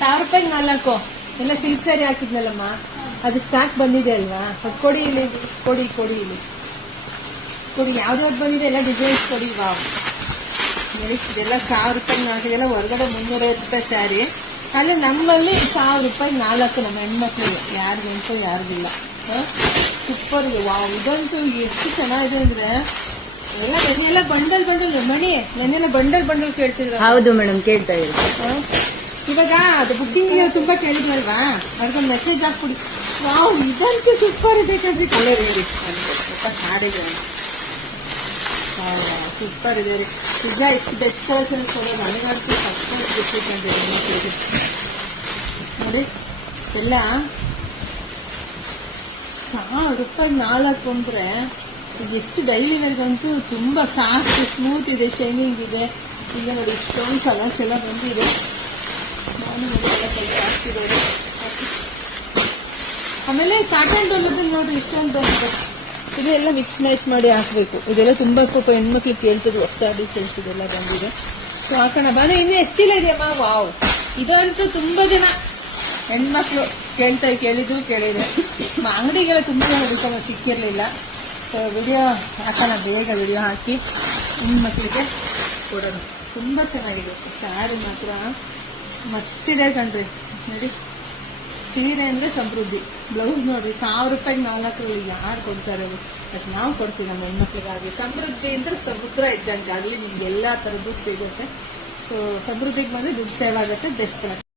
₹1000 4 ಎಲ್ಲ ಸಿಲ್ಕ್ ಸ್ಯಾರಿ ಹಾಕಿದ್ನಲ್ಲಮ್ಮ, ಅದು ಸ್ಟಾಕ್ ಬಂದಿದೆ ಅಲ್ವಾ? ಅದು ಕೊಡಿ ಇಲ್ಲಿ, ಕೊಡಿ ಇಲ್ಲಿ ಕೊಡಿ. ಯಾವ್ದಾವ್ದು ಬಂದಿದೆ ಎಲ್ಲ ಡಿಸೈನ್ಸ್ ಕೊಡಿ. ವಾವ್, ನೋಡಿ ಇದೆಲ್ಲ ₹1000 4 ಎಲ್ಲ ಹೊರಗಡೆ ₹350 ಸ್ಯಾರಿ. ಅಲ್ಲಿ ನಮ್ಮಲ್ಲಿ ₹1000 4 ನಮ್ಮ ಹೆಣ್ಮಕ್ಳಿಗೆ, ಯಾರಿಗಂತೂ ಯಾರಿಗಿಲ್ಲ. ಸೂಪರ್ ಇದೆ. ವಾವ್, ಇದಂತೂ ಎಷ್ಟು ಚೆನ್ನಾಗಿದೆ ಅಂದ್ರೆ ಎಲ್ಲ ನೆನ್ನೆಲ್ಲ ಬಂಡಲ್ ಮಣಿ, ನೆನ್ನೆಲ್ಲ ಬಂಡಲ್ ಕೇಳ್ತಿದ್ರು. ಹೌದು ಮೇಡಮ್, ಕೇಳ್ತಾ ಇದ್ರು. ಇವಾಗ ಅದು ಬುಕ್ಕಿಂಗ್ ತುಂಬಾ ಕೇಳಿದ್ವಲ್ವಾ, ಅದಕ್ಕೊಂದು ಮೆಸೇಜ್ ಹಾಕ್ಬಿಡಿ. ವಾವ್, ಇದಂತೂ ಸೂಪರ್ ಇದೆ ಕಣ್ರಿ. ಕಲರ್ ನೋಡಿ ಹಾಡಿದೆ, ಸೂಪರ್ ಇದೆ ರೀ. ಈಗ ಇಷ್ಟು ಬೆಸ್ಟ್ ಕಲೆಕ್ಷನ್ ಕೊಡೋದು ನನಗಂತೂ ಸಕ್ಕತ್ ಗೊತ್ತಿದೆ ನೋಡಿ. ಎಲ್ಲ ₹1000 4 ಅಂದ್ರೆ ಎಷ್ಟು ಡೈಲಿ ವೇರ್ಗಂತೂ ತುಂಬಾ ಸಾಫ್ಟ್ ಸ್ಮೂತ್ ಇದೆ, ಶೈನಿಂಗ್ ಇದೆ. ಈಗ ನೋಡಿ ಇಷ್ಟೊಂದು ಕಲರ್ಸ್ ಎಲ್ಲ ಬಂದಿದೆ. ನಾನು ನೋಡಿ ಎಲ್ಲ ಸ್ವಲ್ಪ ಆಗ್ತಿದೆ. ಆಮೇಲೆ ಕಾಟನ್ ಡೋಲದಲ್ಲಿ ನೋಡ್ರಿ ಇಷ್ಟೊಂದು ಬಂದಿದೆ. ಇದೆಲ್ಲ ಮಿಕ್ಸ್ ಮ್ಯಾಚ್ ಮಾಡಿ ಹಾಕ್ಬೇಕು. ಇದೆಲ್ಲ ತುಂಬಾ ಪಾಪ ಹೆಣ್ಮಕ್ಳು ಕೇಳ್ತಿದ್ರು, ಹೊಸ ಡಿಸೈನ್ಸ್ ಇದೆಲ್ಲ ಬಂದಿದೆ. ಸೊ ಹಾಕೋಣ ಬನ್ನಿ. ಇನ್ನು ಎಷ್ಟು ಚೀಲ ಇದೆಯಮ್ಮ? ವಾವ್, ಇದಂತೂ ತುಂಬಾ ಜನ ಹೆಣ್ಮಕ್ಳು ಕೇಳಿದೆ. ಅಂಗಡಿಗೆಲ್ಲ ತುಂಬಾ ಜನ ಹುಡುಕಮ್ಮ ಸಿಕ್ಕಿರ್ಲಿಲ್ಲ. ಸೊ ವಿಡಿಯೋ ಹಾಕೋಣ, ಬೇಗ ವಿಡಿಯೋ ಹಾಕಿ ಹೆಣ್ಮಕ್ಳಿಗೆ ಕೊಡೋಣ. ತುಂಬಾ ಚೆನ್ನಾಗಿದೆ ಸ್ಯಾರಿ, ಮಾತ್ರ ಮಸ್ತಿದೆ ಕಣ್ರಿ. ನೋಡಿ ಸೀರೆ ಅಂದ್ರೆ ಸಮೃದ್ಧಿ. ಬ್ಲೌಸ್ ನೋಡಿ ₹1000 4 ಯಾರು ಕೊಡ್ತಾರೆ? ಅದು ನಾವು ಕೊಡ್ತೀವಿ ನಮ್ಮ ಹೆಣ್ಮಕ್ಳಿಗಾಗಿ. ಸಮೃದ್ಧಿ ಅಂದ್ರೆ ಸಮುದ್ರ ಇದ್ದಂಗೆ, ಅಲ್ಲಿ ನಿಮ್ಗೆ ಎಲ್ಲಾ ತರದ್ದು ಸಿಗುತ್ತೆ. ಸೊ ಸಮೃದ್ಧಿಗೆ ಬಂದ್ರೆ ದುಡ್ಡು ಸೇವ್ ಆಗುತ್ತೆ. Best collection.